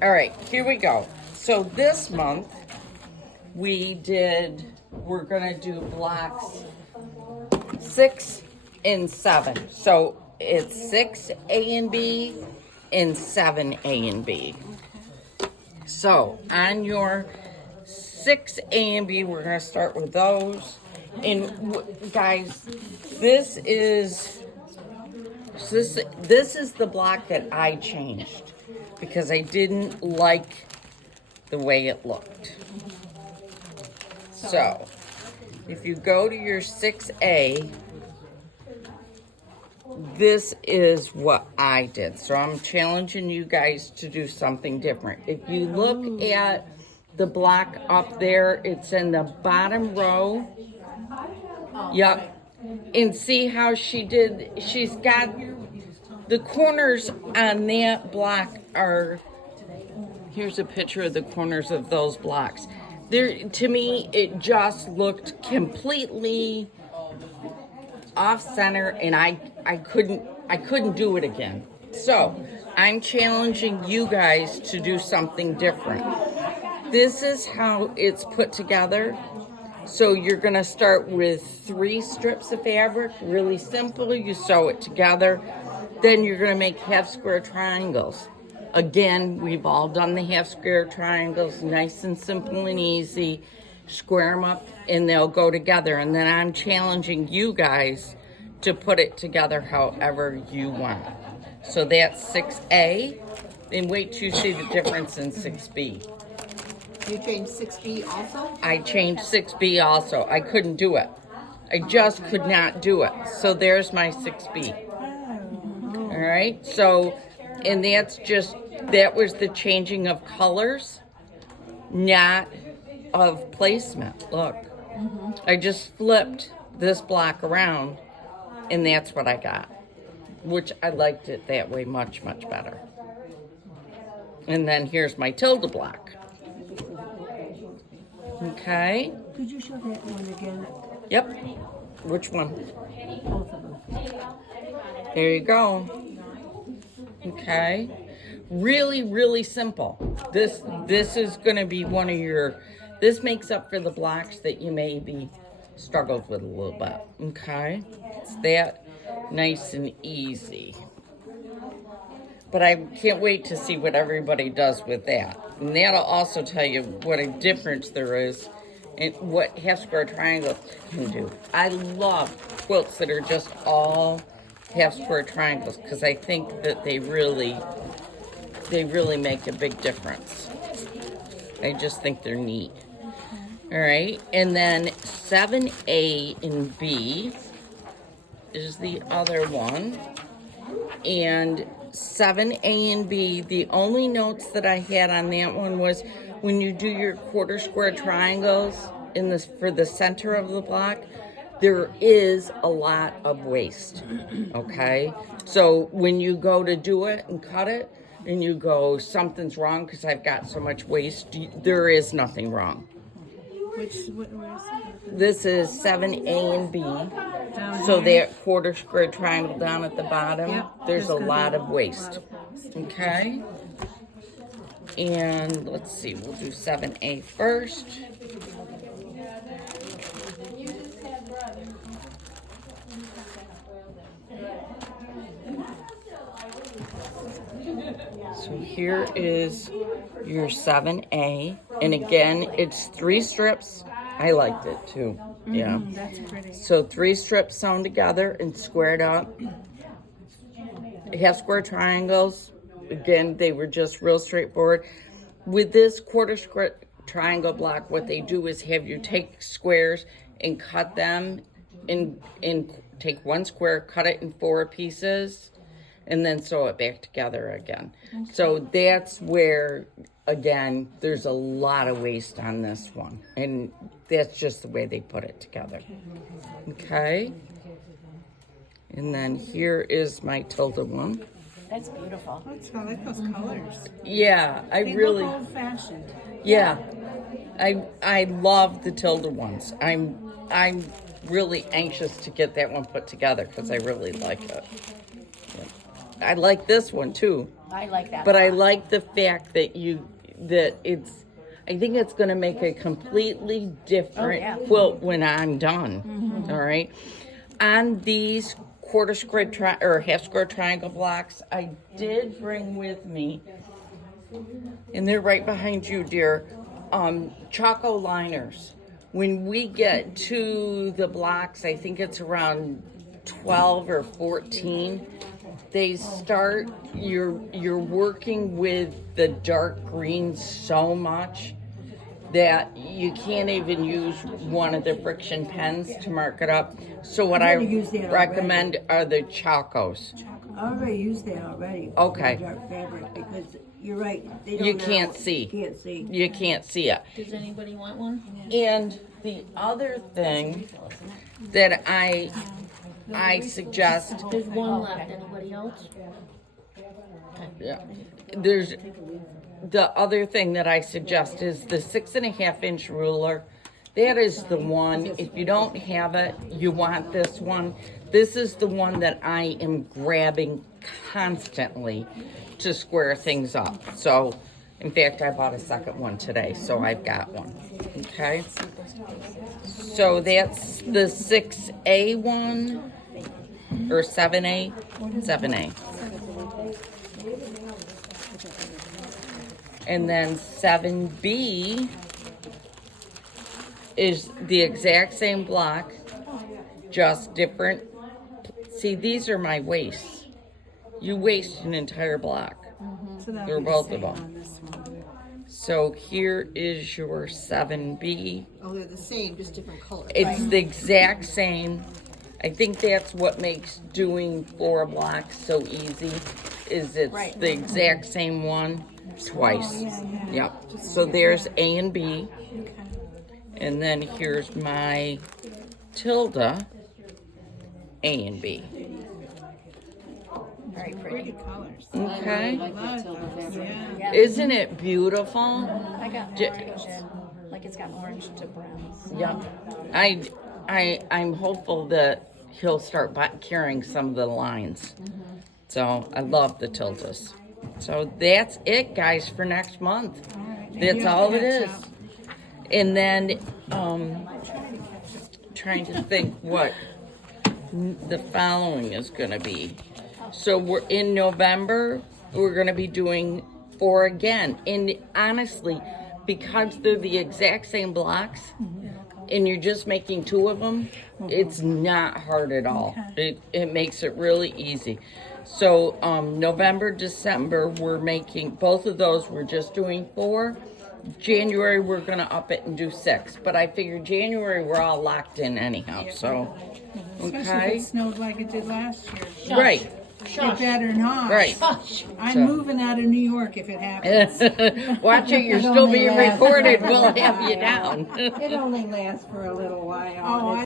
All right, here we go. So this month we're gonna do blocks 6 and 7. So it's 6 A and B and 7 A and B. So on your 6 A and B, we're gonna start with those. And guys, this is the block that I changed because I didn't like the way it looked. So if you go to your 6A, this is what I did. So I'm challenging you guys to do something different. If you look at the block up there, it's in the bottom row. Yep. And see how she's got the corners on that block are, here's a picture of the corners of those blocks. There, to me, it just looked completely off center, and I couldn't do it again. So I'm challenging you guys to do something different. This is how it's put together. So you're gonna start with 3 strips of fabric, really simple. You sew it together. Then you're gonna make half square triangles. Again, we've all done the half square triangles, nice and simple and easy. Square them up and they'll go together. And then I'm challenging you guys to put it together however you want. So that's 6A. And wait till you see the difference in 6B. You changed 6B also? I changed 6B also. I couldn't do it. I just could not do it. So there's my 6B. All right. So, and that was the changing of colors, not of placement. Look, I just flipped this block around and that's what I got, which I liked it that way much, much better. And then here's my tilde block. Okay. Could you show that one again? Yep. Which one? Both of them. There you go. Okay. Really, really simple. This is going to be one of this makes up for the blocks that you maybe struggled with a little bit. Okay. It's that nice and easy. But I can't wait to see what everybody does with that. And that'll also tell you what a difference there is and what half square triangles can do. I love quilts that are just all half square triangles because I think that they really make a big difference. I just think they're neat. All right, and then 7A and B is the other one. And 7A and B, the only notes that I had on that one was when you do your quarter square triangles for the center of the block, there is a lot of waste, okay? So when you go to do it and cut it, and you go, something's wrong because I've got so much waste, there is nothing wrong. Where is it? This is 7A and B. So that quarter square triangle down at the bottom, there's a lot of waste. Okay? And let's see, we'll do 7A first. So here is your 7A. And again, it's 3 strips. I liked it too. Yeah. That's pretty. So 3 strips sewn together and squared up. Half square triangles. Again, they were just real straightforward. With this quarter square triangle block, what they do is have you take squares and cut them in take one square, cut it in 4 pieces, and then sew it back together again. Okay. So that's where, again, there's a lot of waste on this one. And that's just the way they put it together. Okay? And then here is my tilde one. That's beautiful. I like those colors. Yeah, They really look old-fashioned. Yeah. I love the tilde ones. I'm really anxious to get that one put together because I really like it. Yeah. I like this one too. I like that. But a I lot. like the fact that I think it's going to make a completely different quilt when I'm done. All right. On these quarter square or half square triangle blocks, I did bring with me, and they're right behind you, dear, Choco liners. When we get to the blocks, I think it's around 12 or 14, they start, you're working with the dark green so much that you can't even use one of the friction pens to mark it up. So what I recommend are the Chacos. I already used that already. Okay. For dark fabric, because you're right. They You don't can't know. see. Can't see. You can't see it. Does anybody want one? And the other thing that I suggest, There's one left. Anybody else? yeah, there's the other thing that I suggest is the 6.5 inch ruler. That is the one. If you don't have it, you want this one. This is the one that I am grabbing constantly to square things up. So, in fact, I bought a second one today, so I've got one. Okay. So that's the 6A one or 7A? 7A. And then 7B is the exact same block, just different. See, these are my waists. You waste an entire block. So that'll They're be the both of same them. on this one. So here is your 7B. Oh, they're the same, just different colors. It's the exact same. I think that's what makes doing 4 blocks so easy, is it's the exact same one twice. Yep. So there's A and B. And then here's my tilde, A and B. Very Pretty pretty. colors. Okay. I love those. Yeah. Isn't it beautiful? I got J- orange. Like it's got orange to brown. Yep. I'm hopeful that he'll start carrying some of the lines. So I love the tildes. So that's it, guys, for next month. That's all it is. And then trying to think what the following is going to be. So we're in November, we're going to be doing 4 again. And honestly, because they're the exact same blocks and you're just making 2 of them, it's not hard at all. It makes it really easy. So November, December, we're making both of those. We're just doing 4. January, we're going to up it and do 6. But I figure January, we're all locked in anyhow. So, Especially if okay. it snowed like it did last year. Right. It better not. Right. I'm moving out of New York if it happens. Watch it. You're It still only being lasts recorded. for a We'll have while. you down. It only lasts for a little while. Oh,